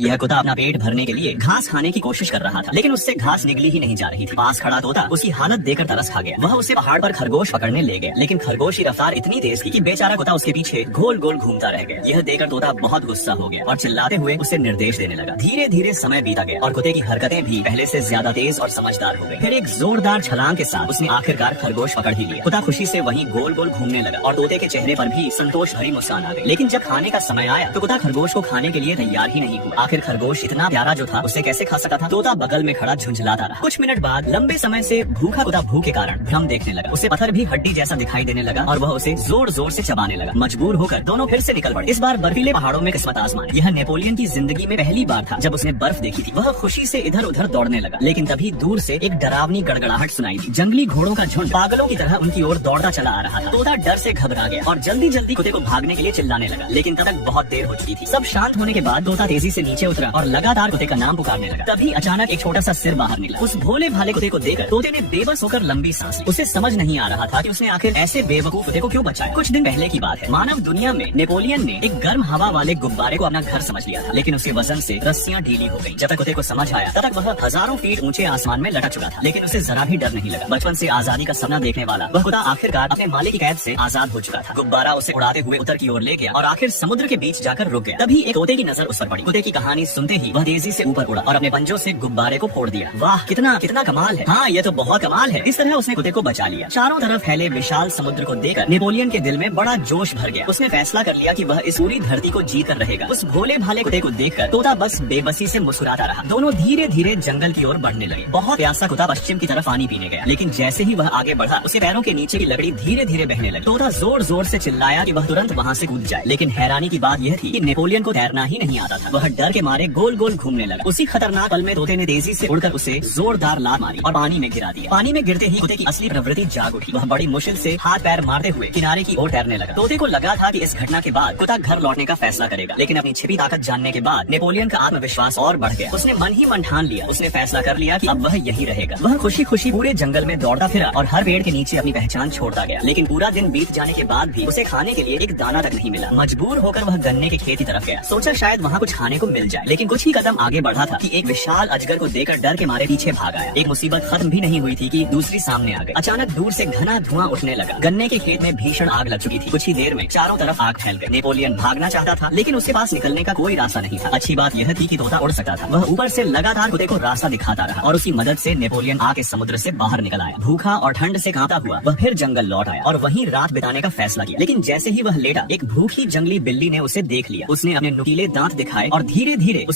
यह कुत्ता अपना पेट भरने के लिए घास खाने की कोशिश कर रहा था, लेकिन उससे घास निगली ही नहीं जा रही थी। पास खड़ा तोता उसकी हालत देखकर तरस खा गया। वह उसे पहाड़ पर खरगोश पकड़ने ले गया, लेकिन खरगोश की रफ्तार इतनी तेज थी कि बेचारा कुत्ता उसके पीछे गोल गोल घूमता रह गया। यह देखकर तोता बहुत गुस्सा हो गया और चिल्लाते हुए उसे निर्देश देने लगा। धीरे धीरे समय बीता गया और कुत्ते की हरकतें भी पहले से ज्यादा तेज और समझदार हो गई। फिर एक जोरदार छलांग के साथ उसने आखिरकार खरगोश पकड़ ही लिया। कुत्ता खुशी से वहीं गोल गोल घूमने लगा और तोते के चेहरे पर भी संतोष भरी मुस्कान आ गई। लेकिन जब खाने का समय आया तो कुत्ता खरगोश को खाने के लिए तैयार ही नहीं हुआ। आखिर खरगोश इतना प्यारा जो था उसे कैसे खा सकता था। तोता बगल में खड़ा झुंझलाता रहा। कुछ मिनट बाद लंबे समय से भूखा कुत्ता भूख के कारण भ्रम देखने लगा। उसे पत्थर भी हड्डी जैसा दिखाई देने लगा और वह उसे जोर जोर से चबाने लगा। मजबूर होकर दोनों फिर से निकल पड़े। इस बार बर्फीले पहाड़ों में किस्मत आजमाई। यह नेपोलियन की जिंदगी में पहली बार था जब उसने बर्फ देखी थी। वह खुशी से इधर उधर दौड़ने लगा, लेकिन तभी दूर से एक डरावनी गड़गड़ाहट सुनाई दी। जंगली घोड़ों का झुंड पागलों की तरह उनकी ओर दौड़ता चला आ रहा था। तोता डर से घबरा गया और जल्दी जल्दी कुत्ते को भागने के लिए चिल्लाने लगा, लेकिन तब तक बहुत देर हो चुकी थी। सब शांत होने के बाद तोता तेजी से नीचे उतरा और लगातार कुत्ते का नाम पुकारने लगा। तभी अचानक एक छोटा सा सिर बाहर निकला। उस भोले भाले कुत्ते को देखकर तोते ने बेबस होकर लंबी सांस ली। उसे समझ नहीं आ रहा था कि उसने आखिर ऐसे बेवकूफ कुत्ते को क्यों बचाया। कुछ दिन पहले की बात है। मानव दुनिया में नेपोलियन ने एक गर्म हवा वाले गुब्बारे को अपना घर समझ लिया था, लेकिन उसके वजन से रस्सियां ढीली हो गई। जब तक कुत्ते को समझ आया तब तक वह हजारों फीट ऊंचे आसमान में लटक चुका था, लेकिन उसे जरा भी डर नहीं लगा। बचपन से आजादी का सपना देखने वाला वह कुत्ता आखिरकार अपने मालिक की कैद से आजाद हो चुका था। गुब्बारा उसे उड़ाते हुए उत्तर की ओर ले गया और आखिर समुद्र के बीच जाकर रुक गया। तभी एक तोते की नजर उस पर पड़ी। कुत्ते की कहानी सुनते ही वह तेजी से ऊपर उड़ा और अपने पंजों से गुब्बारे को फोड़ दिया। वाह, कितना कितना कमाल है। हाँ, ये तो बहुत कमाल है। इस तरह उसने कुत्ते को बचा लिया। चारों तरफ फैले विशाल समुद्र को देखकर नेपोलियन के दिल में बड़ा जोश भर गया। उसने फैसला कर लिया कि वह इस पूरी धरती को जीत कर रहेगा। उस भोले भाले कुत्ते को देखकर तोता बस बेबसी से मुस्कुराता रहा। दोनों धीरे धीरे जंगल की ओर बढ़ने लगे। बहुत प्यासा कुत्ता पश्चिम की तरफ पानी पीने गया, लेकिन जैसे ही वह आगे बढ़ा उसके पैरों के नीचे की लकड़ी धीरे धीरे बहने लगी। तोता जोर जोर से चिल्लाया कि वह तुरंत वहाँ से कूद जाए, लेकिन हैरानी की बात यह थी कि नेपोलियन को तैरना ही नहीं आता था। वह डर के मारे गोल गोल घूमने लगा। उसी खतरनाक पल में तोते ने तेजी से उड़कर उसे जोरदार लात मारी और पानी में गिरा दिया। पानी में गिरते ही कुत्ते की असली प्रवृत्ति जाग उठी। वह बड़ी मुश्किल से हाथ पैर मारते हुए किनारे की ओर तैरने लगा। तोते को लगा था कि इस घटना के बाद कुत्ता घर लौटने का फैसला करेगा, लेकिन अपनी छिपी ताकत जानने के बाद नेपोलियन का आत्मविश्वास और बढ़ गया। उसने मन ही मन ठान लिया। उसने फैसला कर लिया कि अब वह यही रहेगा। वह खुशी खुशी पूरे जंगल में दौड़ता फिरा और हर पेड़ के नीचे अपनी पहचान छोड़ता गया। लेकिन पूरा दिन बीत जाने के बाद भी उसे खाने के लिए एक दाना तक नहीं मिला। मजबूर होकर वह गन्ने के खेत की तरफ गया। सोचा शायद वहाँ कुछ खाने को मिल जाए, लेकिन कुछ ही कदम आगे बढ़ा था कि एक विशाल अजगर को देखकर डर के मारे पीछे भाग आया। एक मुसीबत खत्म भी नहीं हुई थी कि दूसरी सामने आ गई। अचानक दूर से घना धुआं उठने लगा। गन्ने के खेत में भीषण आग लग चुकी थी। कुछ ही देर में चारों तरफ आग फैल गई। नेपोलियन भागना चाहता था, लेकिन उसके पास निकलने का कोई रास्ता नहीं था। अच्छी बात यह थी कि तोता उड़ सकता था। वह ऊपर से लगातार कुत्ते को रास्ता दिखाता रहा और उसकी मदद से नेपोलियन आके समुद्र से बाहर निकल आया। भूखा और ठंड से कांपता हुआ वह फिर जंगल लौट आया और वहीं रात बिताने का फैसला किया। लेकिन जैसे ही वह लेटा, एक भूखी जंगली बिल्ली ने उसे देख लिया। उसने अपने नुकीले दांत दिखाए और धीरे धीरे उसकी